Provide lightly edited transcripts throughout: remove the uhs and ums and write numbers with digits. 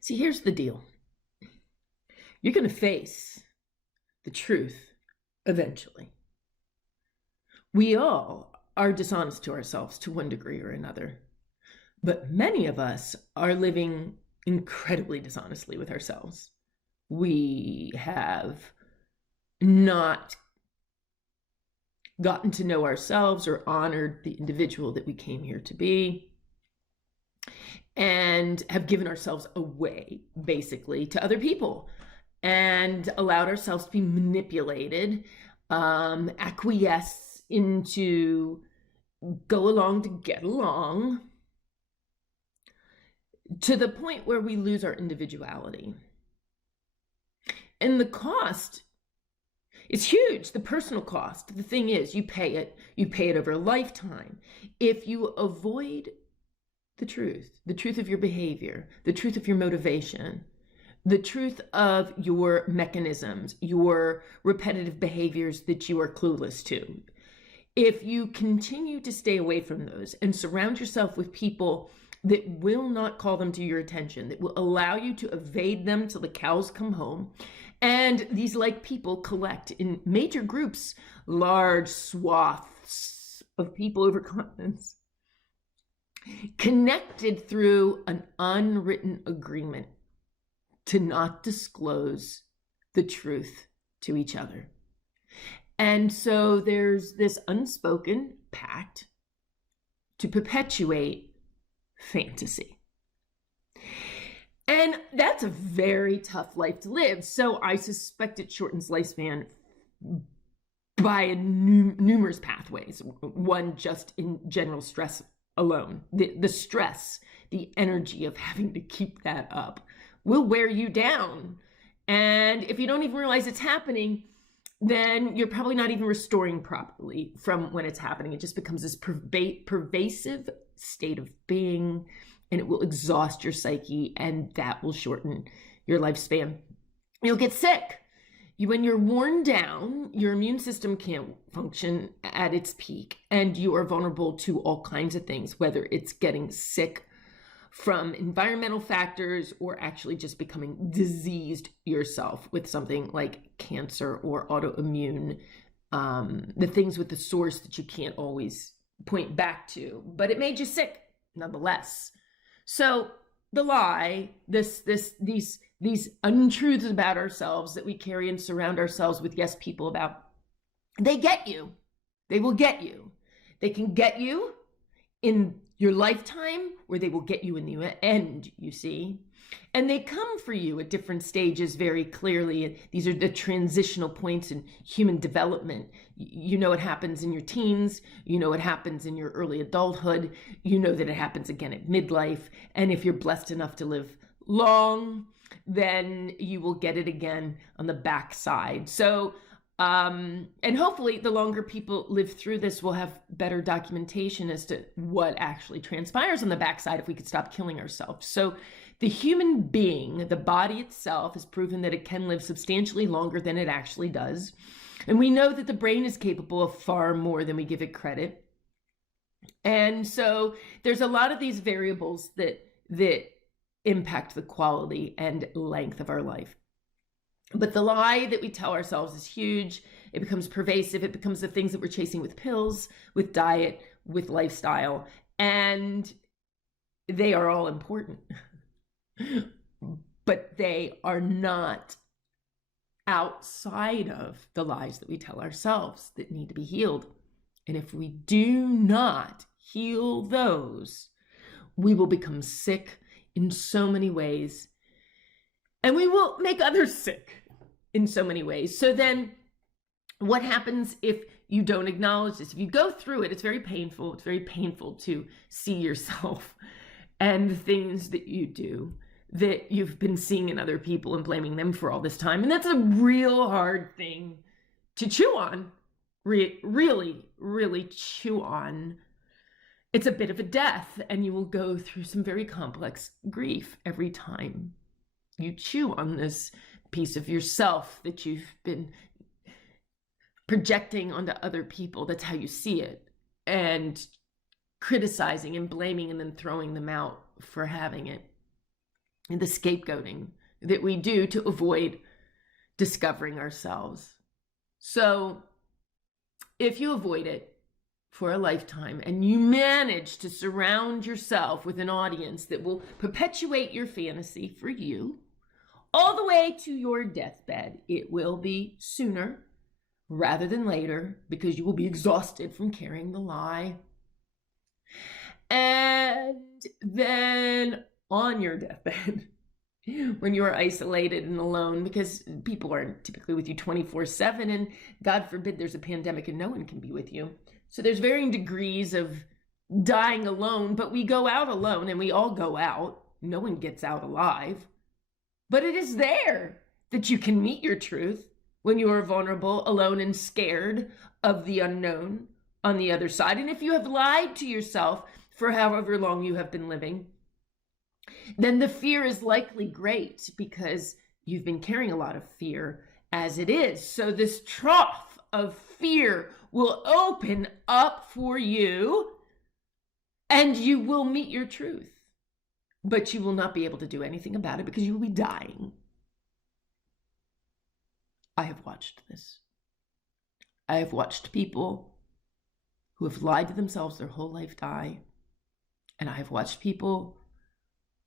See, here's the deal. You're going to face the truth eventually. We all are dishonest to ourselves to one degree or another, but many of us are living incredibly dishonestly with ourselves. We have not gotten to know ourselves or honored the individual that we came here to be, and have given ourselves away basically to other people and allowed ourselves to be manipulated, acquiesce into go along to get along, to the point where we lose our individuality. And the cost is huge, the personal cost. The thing is, you pay it over a lifetime. If you avoid the truth of your behavior, the truth of your motivation, the truth of your mechanisms, your repetitive behaviors that you are clueless to. If you continue to stay away from those and surround yourself with people that will not call them to your attention, that will allow you to evade them till the cows come home, and these like people collect in major groups, large swaths of people over continents, connected through an unwritten agreement to not disclose the truth to each other. And so there's this unspoken pact to perpetuate fantasy. And that's a very tough life to live. So I suspect it shortens lifespan by numerous pathways. One, just in general stress alone. The stress, the energy of having to keep that up will wear you down. And if you don't even realize it's happening, then you're probably not even restoring properly from when it's happening. It just becomes this pervasive state of being, and it will exhaust your psyche, and that will shorten your lifespan. You'll get sick. When you're worn down, your immune system can't function at its peak, and you are vulnerable to all kinds of things, whether it's getting sick from environmental factors or actually just becoming diseased yourself with something like cancer or autoimmune, the things with the source that you can't always point back to, but it made you sick nonetheless. So the lie, these untruths about ourselves that we carry and surround ourselves with yes people about, they get you. They will get you. They can get you in your lifetime, or they will get you in the end, you see. And they come for you at different stages very clearly. These are the transitional points in human development. You know it happens in your teens. You know it happens in your early adulthood. You know that it happens again at midlife. And if you're blessed enough to live long, then you will get it again on the backside. So, and hopefully the longer people live through this, we'll have better documentation as to what actually transpires on the backside if we could stop killing ourselves. So the human being, the body itself, has proven that it can live substantially longer than it actually does. And we know that the brain is capable of far more than we give it credit. And so there's a lot of these variables that impact the quality and length of our life. But the lie that we tell ourselves is huge. It becomes pervasive. It becomes the things that we're chasing with pills, with diet, with lifestyle. And they are all important. But they are not outside of the lies that we tell ourselves that need to be healed. And if we do not heal those, we will become sick in so many ways. And we will make others sick in so many ways. So then what happens if you don't acknowledge this? If you go through it, it's very painful. It's very painful to see yourself and the things that you do that you've been seeing in other people and blaming them for all this time. And that's a real hard thing to chew on, really, really chew on. It's a bit of a death, and you will go through some very complex grief every time you chew on this piece of yourself that you've been projecting onto other people. That's how you see it, and criticizing and blaming and then throwing them out for having it. the scapegoating that we do to avoid discovering ourselves. So if you avoid it for a lifetime and you manage to surround yourself with an audience that will perpetuate your fantasy for you all the way to your deathbed, it will be sooner rather than later, because you will be exhausted from carrying the lie. And then on your deathbed, when you are isolated and alone, because people aren't typically with you 24/7, and God forbid there's a pandemic and no one can be with you. So there's varying degrees of dying alone, but we go out alone, and we all go out. No one gets out alive. But it is there that you can meet your truth when you are vulnerable, alone, and scared of the unknown on the other side. And if you have lied to yourself for however long you have been living, then the fear is likely great because you've been carrying a lot of fear as it is. So this trough of fear will open up for you and you will meet your truth. But you will not be able to do anything about it because you will be dying. I have watched this. I have watched people who have lied to themselves their whole life die. And I have watched people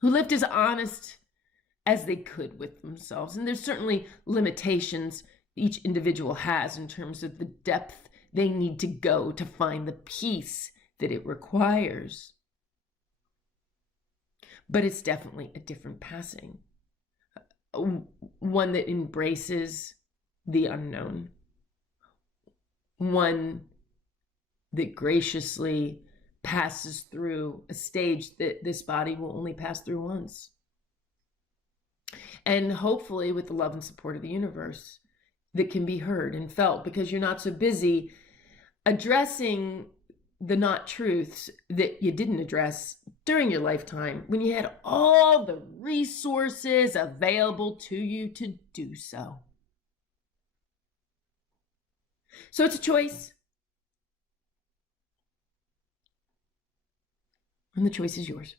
who lived as honest as they could with themselves. And there's certainly limitations each individual has in terms of the depth they need to go to find the peace that it requires. But it's definitely a different passing, one that embraces the unknown, one that graciously passes through a stage that this body will only pass through once. And hopefully with the love and support of the universe that can be heard and felt, because you're not so busy addressing the not truths that you didn't address during your lifetime when you had all the resources available to you to do so. So it's a choice. And the choice is yours.